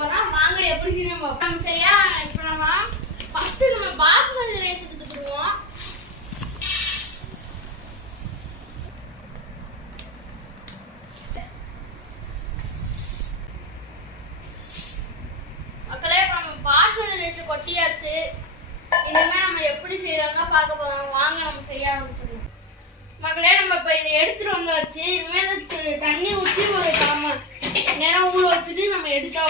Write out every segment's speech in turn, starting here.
போறோம். வாங்க எப்படி செய்யணும் நம்ம செய்ய இப்போ நம்ம ஃபர்ஸ்ட் நம்ம பாஸ்மதி ரைஸ் எடுத்துக்கிடுவோம் மக்களே இப்போ நம்ம பாஸ்மதி ரைஸை கொட்டியாச்சு. இனிமே நம்ம எப்படி செய்யறாங்க பார்க்க போறோம். வாங்க நம்ம செய்ய ஆரம்பிச்சிடலாம். மக்களே நம்ம இப்போ இதை எடுத்துட்டு வந்தாச்சு. இனிமேல் தண்ணி ஊற்றி ஒரு காம நேரம் ஊற வச்சுட்டு நம்ம எடுத்தா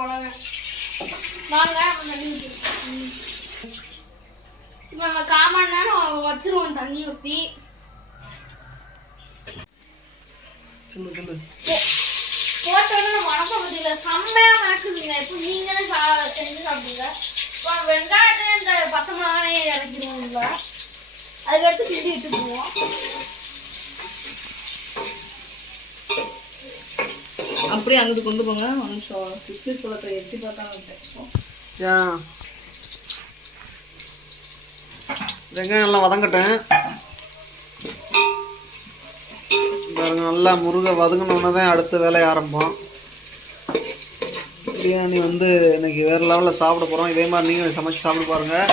அவ்வளோதான் வாங்க இப்போ நம்ம காமன் நேரம் வச்சிருவோம் தண்ணி ஊற்றி போட்டோன்னு வணக்கம் பத்தியில செம்மையா மணக்குதுங்க. இப்போ நீங்களே சா செஞ்சு சாப்பிடுங்க. இப்போ வெங்காயத்தை இந்த பச்சை மிளகாயை இறக்கிடுவோம்ல. அதுக்கடுத்து கிண்டி விட்டுக்குவோம் அப்படியே அங்கிட்டு கொண்டு போங்க. ஒரு நிமிஷம் கிறிஸ்மஸ் பழத்தை எட்டி பார்த்தாலும் வெங்காயம் நல்லா வதங்கட்டேன் பாருங்க நல்லா முருகை வதங்கினோன்னு தான் அடுத்த வேலையை ஆரம்பம் பிரியாணி வந்து இன்னைக்கு வேறு லெவலில் சாப்பிட போகிறோம் இதே மாதிரி நீங்கள் சமைச்சு சாப்பிட பாருங்கள்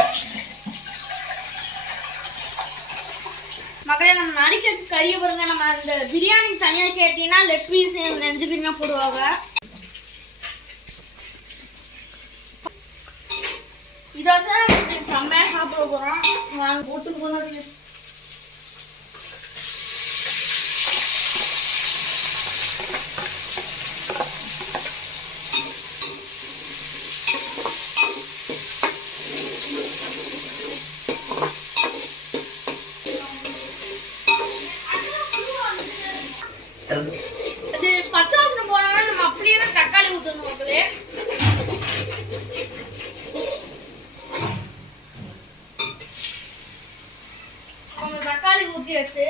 மக்களே நம்ம நறுக்கி கறியை பாருங்க நம்ம அந்த பிரியாணி தனியாக கேட்டீங்கன்னா லெக் பீஸ் நெஞ்சு பிரியா போடுவாங்க. இதை தான் செம்மையாக சாப்பிட போகிறோம் நாங்கள் போட்டு போனது அது பச்சை வாசனை போனோம்னா நம்ம அப்படியே தான் தக்காளி ஊற்றணும் மக்களே அவங்க தக்காளி ஊற்றி வச்சு.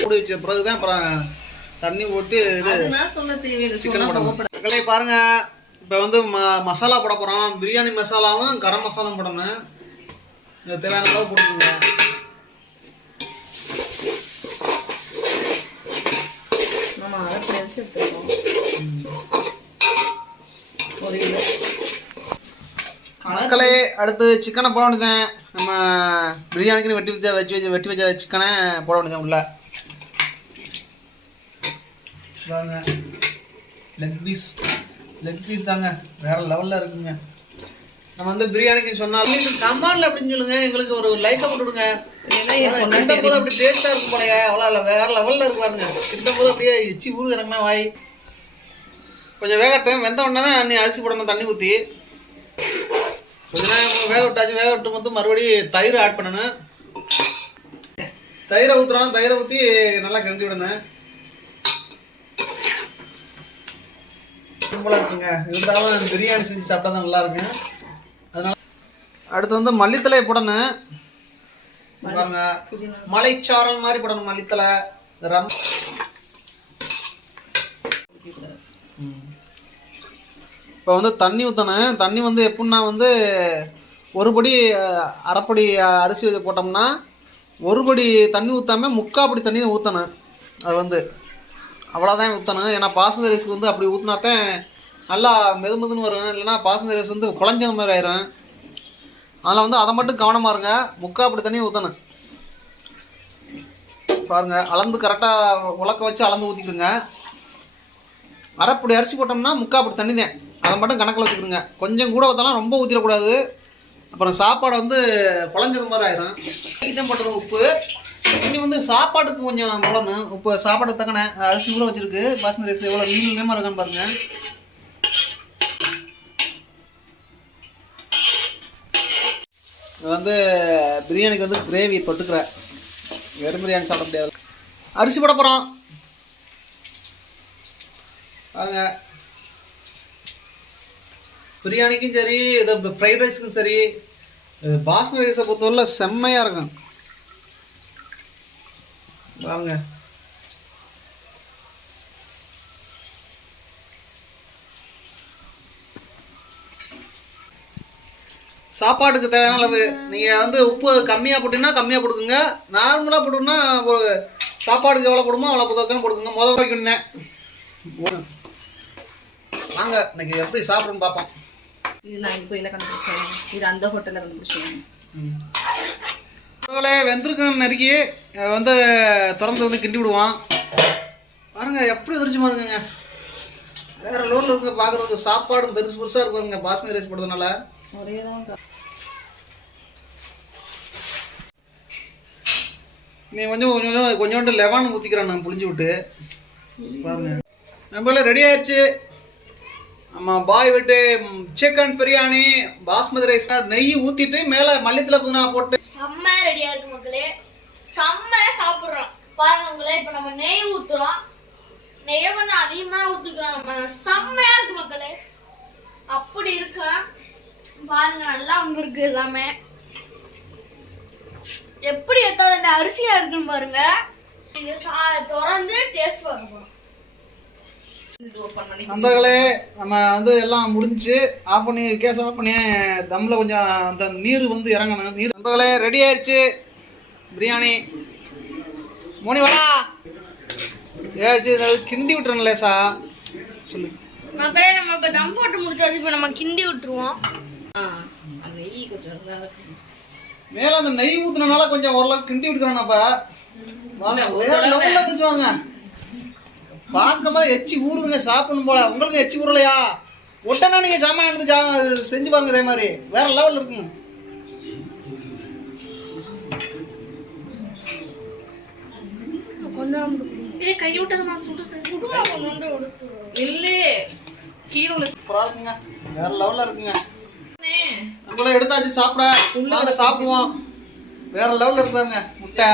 மூடி வச்ச பிறகு தான் அப்புறம் தண்ணி போட்டு இது சிக்கன் போடணும். பாருங்க. இப்போ வந்து ம மசாலா போட போகிறோம் பிரியாணி மசாலாவும் கரம் மசாலாவும் போடணும். இது தேவையான அளவு போட்டுக்கோங்க. நம்ம அரை எடுத்துருக்கோம் கலர் மக்களே அடுத்து சிக்கனை போட வேண்டியதான் நம்ம பிரியாணிக்கு வெட்டி வச்ச வச்சு வச்சு வெட்டி வச்ச சிக்கனை போட வேண்டியதான் உள்ள. பாருங்க லெக் பீஸ் லெக் பீஸ் தாங்க. வேற லெவலில் இருக்குங்க. நம்ம வந்து பிரியாணிக்கு சொன்னாலும் கமாண்டில் அப்படின்னு சொல்லுங்க. எங்களுக்கு ஒரு லைக்கை போட்டு விடுங்க. போது அப்படி டேஸ்டா இருக்கும் போலயே. அவ்வளோ இல்லை வேற லெவல்ல இருக்கு பாருங்க போது அப்படியே எச்சி ஊது இறங்கினா வாய். கொஞ்சம் வேகட்டும் வெந்த உடனே தான் நீ அரிசி போடணும் தண்ணி ஊற்றி கொஞ்ச நேரம் வேக விட்டாச்சு வேக விட்டு வந்து மறுபடியும் தயிர் ஆட் பண்ணணும். தயிரை ஊற்றுறோம் தயிரை ஊற்றி நல்லா கிண்டி விடணும். சிம்பிளாக இருக்குங்க. இருந்தாலும் பிரியாணி செஞ்சு சாப்பிட்டா தான் நல்லா இருக்கும். அடுத்து வந்து மல்லித்தலை போடணும். பாருங்க. மலைச்சாரல் மாதிரி போடணும் மல்லித்தலை. இந்த ரம் இப்போ வந்து தண்ணி ஊற்றணும் தண்ணி வந்து எப்படின்னா வந்து ஒரு படி அரைப்படி அரிசி போட்டோம்னா ஒரு படி தண்ணி ஊற்றாம முக்கால் படி தண்ணி ஊற்றணும் அது வந்து அவ்வளோதான் ஊற்றணும் ஏன்னா பாஸ்மதி ரைஸ்க்கு வந்து அப்படி ஊற்றினா தான் நல்லா மெது மெதுன்னு வரும். இல்லைன்னா பாஸ்மதி ரைஸ் வந்து குழஞ்ச மாதிரி ஆயிரும். அதில் வந்து அதை மட்டும் கவனமாக இருங்க. முக்கால் அப்படி தண்ணி ஊற்றணும் பாருங்கள் அளந்து கரெக்டாக உலக்க வச்சு அளந்து ஊற்றிக்கிடுங்க அரைப்படி அரிசி போட்டோம்னா முக்காப்படி தண்ணி தான். அதை மட்டும் கணக்கில் வச்சுக்கிடுங்க. கொஞ்சம் கூட ஊற்றலாம் ரொம்ப ஊற்றிடக்கூடாது அப்புறம் சாப்பாடு வந்து குழஞ்சது மாதிரி ஆயிரும். தான் போட்டது உப்பு. இனி வந்து சாப்பாட்டுக்கு கொஞ்சம் போடணும். உப்பு சாப்பாடு தக்கன அரிசி கூட வச்சுருக்கு. பாஸ்மதி ரைஸ் எவ்வளோ மீன் நேமாக இருக்கான்னு பாருங்கள் இது வந்து பிரியாணிக்கு வந்து கிரேவி தொட்டுக்கிறேன். வெறும் பிரியாணி சாப்பிட முடியாது. அரிசி போட போகிறோம் பாருங்க பிரியாணிக்கும் சரி இது ஃப்ரைட் ரைஸுக்கும் சரி பாஸ்மதி ரைஸை பொறுத்தவரையில் செம்மையாக இருக்கும். வாங்க. சாப்பாட்டுக்கு தேவையான அளவு நீங்கள் வந்து உப்பு கம்மியாக போட்டிங்கன்னா கம்மியாக போட்டுக்குங்க. நார்மலாக போட்டுன்னா ஒரு சாப்பாடுக்கு எவ்வளோ போடுமோ அவ்வளோ புத்தகம் கொடுக்குங்க முதல் வைக்கணுன்னே வாங்க இன்னைக்கு எப்படி சாப்பிடுன்னு பார்ப்போம். இது நான் இப்போ இல்லை கண்டுபிடிச்சேன் இது அந்த ஹோட்டலில் கண்டுபிடிச்சேன் உங்களே வெந்திருக்கும் நறுக்கி வந்து திறந்து வந்து கிண்டி விடுவான். பாருங்க எப்படி உதிரிச்சு பாருங்க வேற லோனில் இருக்கு பார்க்குறதுக்கு சாப்பாடும் பெருசு பெருசாக இருக்குங்க பாஸ்மதி ரைஸ் போடுறதுனால. நீ கொஞ்சம் கொஞ்சம் கொஞ்சோண்டு லெவான் ஊற்றிக்கிறேன் நான் புளிஞ்சு விட்டு. பாருங்க. நம்மள ரெடி ஆயிடுச்சு. நம்ம பாய் விட்டு சிக்கன் பிரியாணி பாஸ்மதி ரைஸ் நெய் ஊற்றிட்டு மேலே மல்லித்தலை புதினா போட்டு. செம்ம ரெடியா இருக்கு மக்களே. செம்ம சாப்பிடுறோம். பாருங்க உங்களே இப்ப நம்ம நெய் ஊத்துறோம். நெய்யை கொஞ்சம் அதிகமா ஊத்திக்கிறோம் நம்ம. செம்மையா இருக்கு மக்களே. அப்படி இருக்கு பாருங்க நல்லா வந்திருக்கு எல்லாமே. எப்படி எத்தாத அரிசியாக அரிசியா இருக்குன்னு பாருங்க. இது சா- திறந்து டேஸ்ட் வரும். நண்பர்களே நம்ம வந்து எல்லாம் முடிஞ்சு ஆஃப் பண்ணி கேஸ் ஆஃப் பண்ணி தம்மில் கொஞ்சம் அந்த நீர் வந்து இறங்கணும். நீர் நண்பர்களே ரெடி ஆயிடுச்சு. பிரியாணி. மோனி வாடா. ஏச்சு கிண்டி விட்டுறேன் லேசா சொல்லு. மக்களே நம்ம இப்ப தம் போட்டு முடிச்சாச்சு இப்ப நம்ம கிண்டி விட்டுருவோம். மேலே அந்த நெய் ஊத்துனனால கொஞ்சம் ஓரளவுக்கு கிண்டி விட்டுக்கிறேன் வாங்க வேற லெவலில் கொஞ்சம் பார்க்கும் போது எச்சி ஊறுதுங்க சாப்பிடணும் போல. உங்களுக்கு எச்சி ஊறலையா? ஒட்டனா நீங்கள் சாமான் எடுத்து ஜா செஞ்சு பாருங்க இதே மாதிரி. வேற லெவலில் இருக்குங்க. வேற லெவலில் இருக்குங்க. நம்மள எடுத்தாச்சு சாப்பிட. நாங்க சாப்பிடுவோம். வேற லெவலில் இருக்கு பாருங்க முட்டை.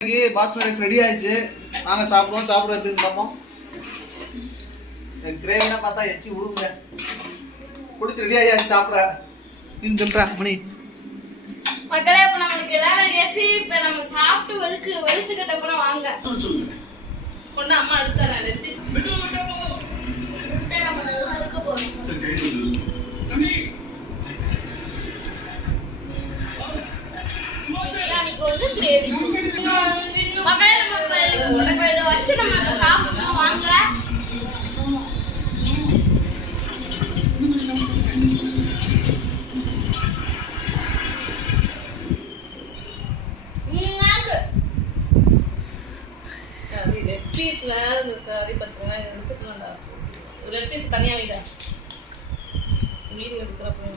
இன்னைக்கு பாஸ்மதி ரைஸ் ரெடி ஆயிடுச்சு. நாங்க சாப்பிடுவோம் சாப்பிட எடுத்துன்னு பார்ப்போம். கிரேவினா பார்த்தா எச்சி உருதுங்க குடிச்சு ரெடி ஆயாச்சு சாப்பிட. நீ சொல்ற மணி. மக்களே இப்ப நம்மளுக்கு எல்லாரும் ரெடியாச்சு இப்ப நம்ம சாப்பிட்டு வெளுக்கு வெளுத்துக்கிட்ட போனா வாங்க. கொண்டு அம்மா எடுத்துறேன் ரெட்டி முட்டை நம்ம நல்லா இருக்க போறோம். போது கிரேவி மக்களே நம்ம இப்ப இதை வச்சு நம்ம சாப்பிடணும் வாங்க. ரெட் பீஸ் வேற இருக்கு. அப்படி பார்த்தீங்கன்னா எடுத்துக்கலாம்டா. ரெட் பீஸ் தனியாக வீடா. வீடு எடுக்கிறப்ப.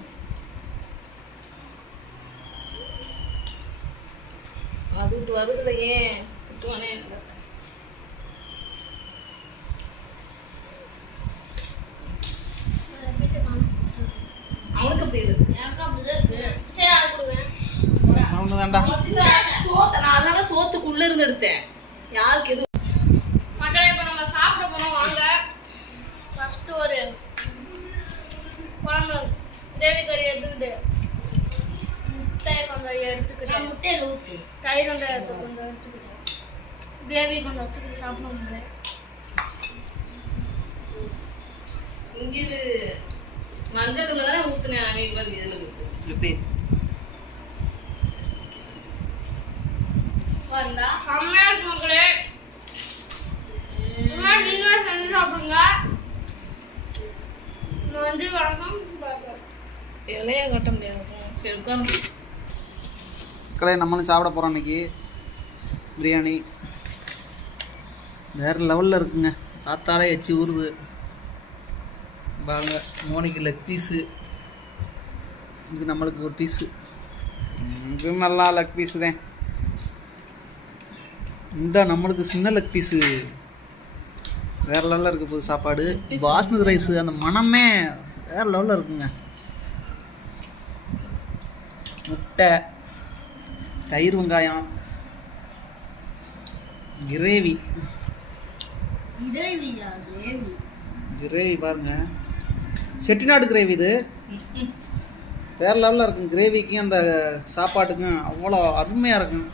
அது விட்டு வருதுல ஏன்? திட்டுவானே. அவனுக்கு அப்படி இருக்கு? எனக்கு அப்படிதான் இருக்கு. சரி அது கொடுங்க. சோத்த நான் அதனால சோத்துக்குள்ள இருந்து எடுத்தேன். யாருக்கு எது? மக்களே இப்போ நம்ம சாப்பிட போனோம் வாங்க. ஃபர்ஸ்ட் ஒரு குழம்பு. கிரேவி கறி எடுத்துக்கிட்டு. முட்டையை கொஞ்சம் எடுத்துக்கிட்டேன் முட்டையில் ஊற்றி தயிர் கொஞ்சம் எடுத்து கொஞ்சம் எடுத்துக்கிட்டேன் கிரேவி கொஞ்சம் எடுத்துக்கிட்டு சாப்பிட முடியல இங்கிரு மஞ்சள் தூள் தானே ஊத்துனேன் அவங்களுக்கு இதுல ஊத்து. எப்படி? வந்தா செம்மையா இருக்கு மக்களே. முன்னாடி நீங்களும் செஞ்சு சாப்பிடுங்க. நன்றி வணக்கம். இலைய கட்ட முடியாது சரி உட்காந்து மக்களே நம்மளும் சாப்பிட போகிறோம் இன்னைக்கு. பிரியாணி. வேறு லெவலில் இருக்குங்க. பார்த்தாலே எச்சி ஊறுது. பாருங்க மோனிக்கு லெக் பீஸு இது நம்மளுக்கு ஒரு பீஸு இது நல்லா லெக் பீஸு தான். இந்த நம்மளுக்கு சின்ன லெக் பீஸு வேறு லெவலில் இருக்க போகுது சாப்பாடு. பாஸ்மதி ரைஸு அந்த மணமே வேறு லெவலில் இருக்குங்க. முட்டை. தயிர் வெங்காயம் கிரேவி. கிரேவி. பாருங்க. செட்டிநாடு கிரேவி இது. வேறு லெவலில் இருக்கும். கிரேவிக்கும் அந்த சாப்பாட்டுக்கும் அவ்வளோ அருமையாக இருக்கும்.